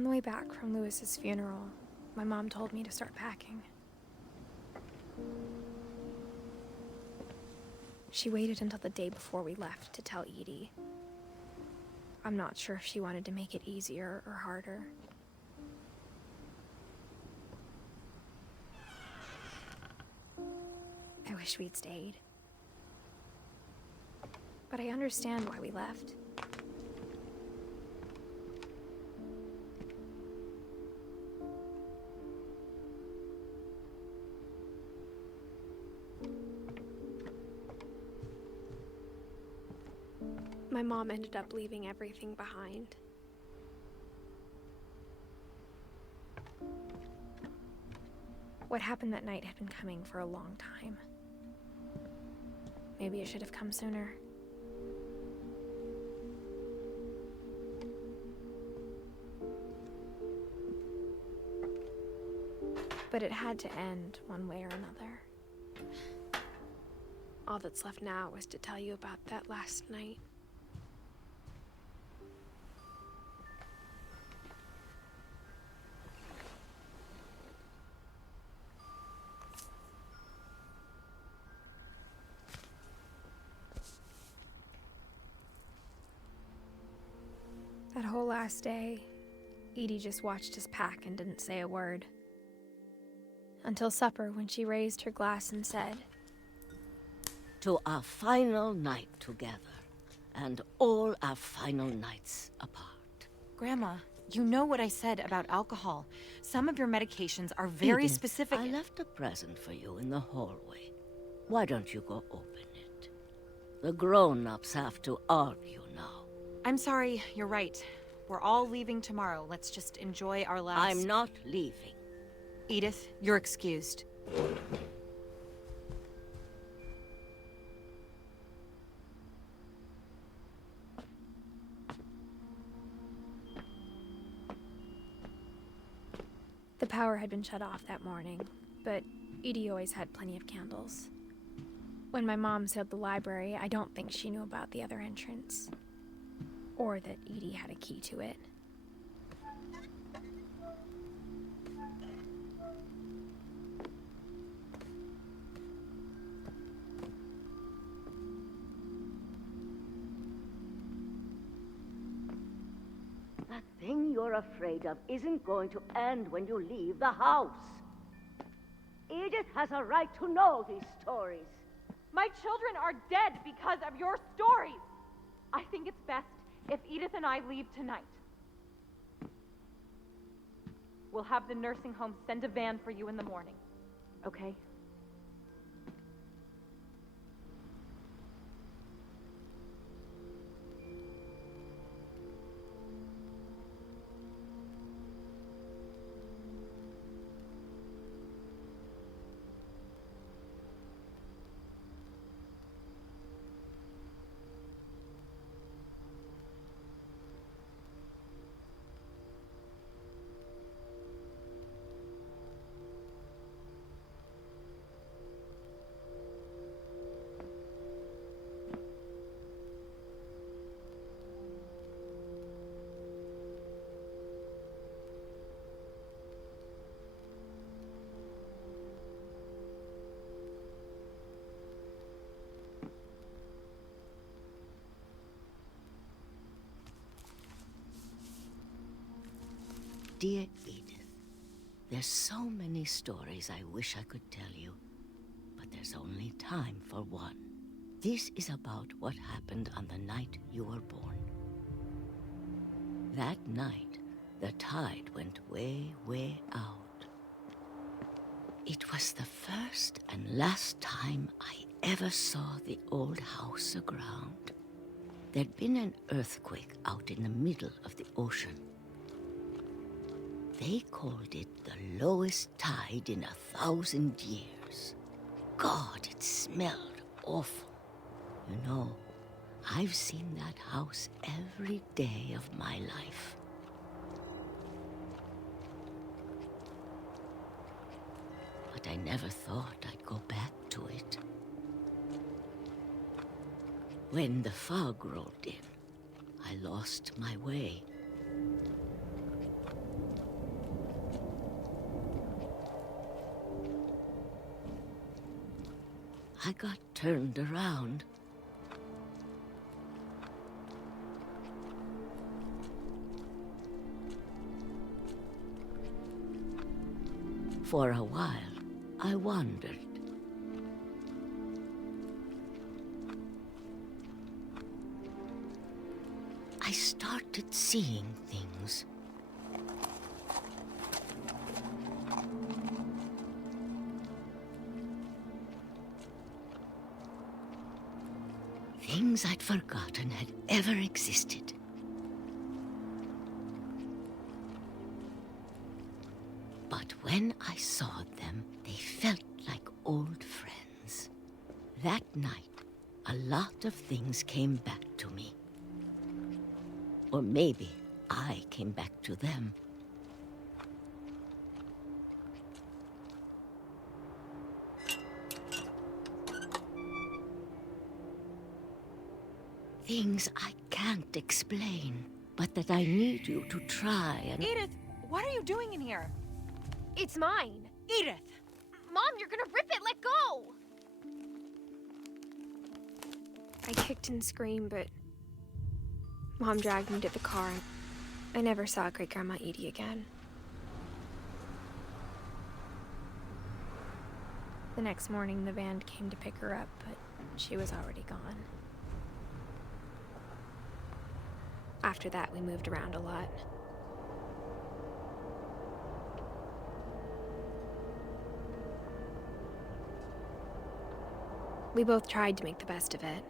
On the way back from Lewis's funeral, my mom told me to start packing. She waited until the day before we left to tell Edie. I'm not sure if she wanted to make it easier or harder. I wish we'd stayed. But I understand why we left. My mom ended up leaving everything behind. What happened that night had been coming for a long time. Maybe it should have come sooner. But it had to end one way or another. All that's left now is to tell you about that last night. That whole last day, Edie just watched us pack and didn't say a word. Until supper, when she raised her glass and said, "To our final night together, and all our final nights apart." Grandma, you know what I said about alcohol. Some of your medications are very Edith, specific. I left a present for you in the hallway. Why don't you go open it? The grown-ups have to argue now. I'm sorry, you're right. We're all leaving tomorrow. Let's just enjoy our last... I'm not leaving. Edith, you're excused. The power had been shut off that morning, but Edie always had plenty of candles. When my mom sealed the library, I don't think she knew about the other entrance. Or that Edie had a key to it. That thing you're afraid of isn't going to end when you leave the house. Edith has a right to know these stories. My children are dead because of your stories. I think it's best if Edith and I leave tonight. We'll have the nursing home send a van for you in the morning, okay? Dear Edith, there's so many stories I wish I could tell you, but there's only time for one. This is about what happened on the night you were born. That night, the tide went way, way out. It was the first and last time I ever saw the old house aground. There'd been an earthquake out in the middle of the ocean. They called it the lowest tide in 1,000 years. God, it smelled awful. You know, I've seen that house every day of my life. But I never thought I'd go back to it. When the fog rolled in, I lost my way. I got turned around. For a while, I wandered. I started seeing things. Things I'd forgotten had ever existed. But when I saw them, they felt like old friends. That night, a lot of things came back to me. Or maybe I came back to them. Things I can't explain, but that I need you to try and... Edith, what are you doing in here? It's mine. Edith! Mom, you're gonna rip it! Let go! I kicked and screamed, but Mom dragged me to the car, and I never saw Great-Grandma Edie again. The next morning, the van came to pick her up, but she was already gone. After that, we moved around a lot. We both tried to make the best of it.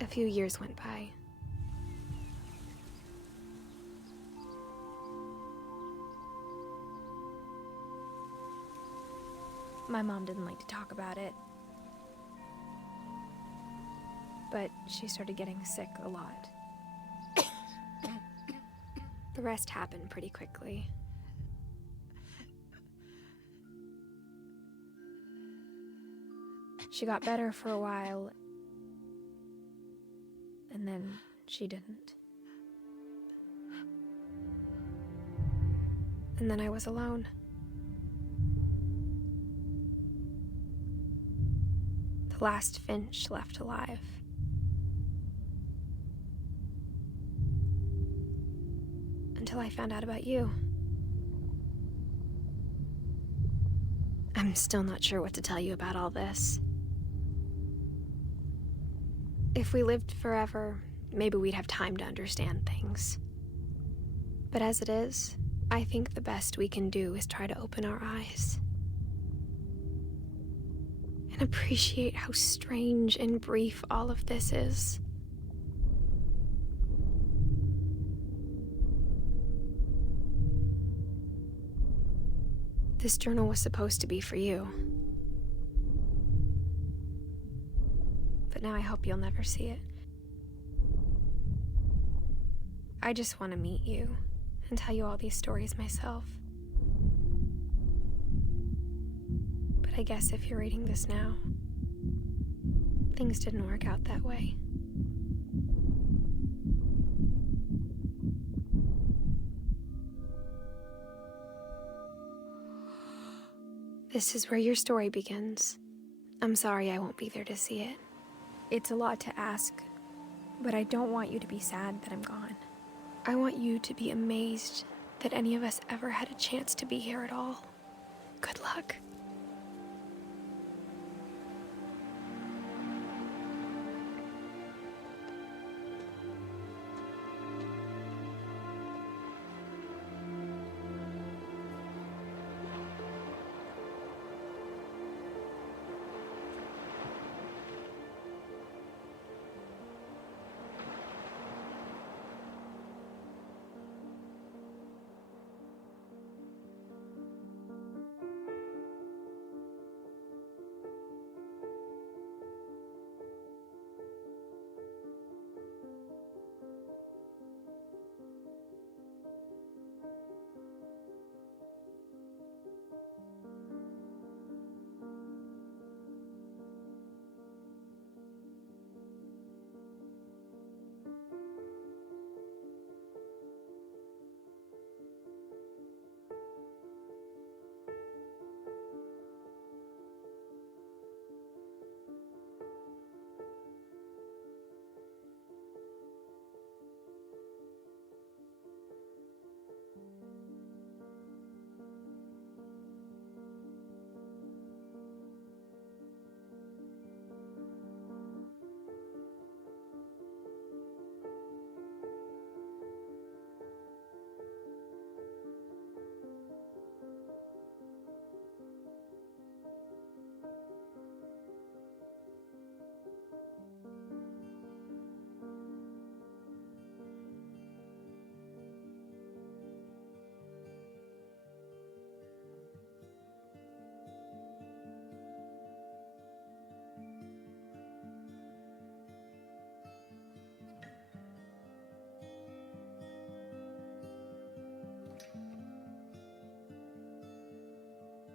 A few years went by. My mom didn't like to talk about it, but she started getting sick a lot. The rest happened pretty quickly. She got better for a while, and then she didn't. And then I was alone. The last Finch left alive. Until I found out about you. I'm still not sure what to tell you about all this. If we lived forever, maybe we'd have time to understand things. But as it is, I think the best we can do is try to open our eyes. And appreciate how strange and brief all of this is. This journal was supposed to be for you. But now I hope you'll never see it. I just want to meet you and tell you all these stories myself. But I guess if you're reading this now, things didn't work out that way. This is where your story begins. I'm sorry I won't be there to see it. It's a lot to ask, but I don't want you to be sad that I'm gone. I want you to be amazed that any of us ever had a chance to be here at all. Good luck.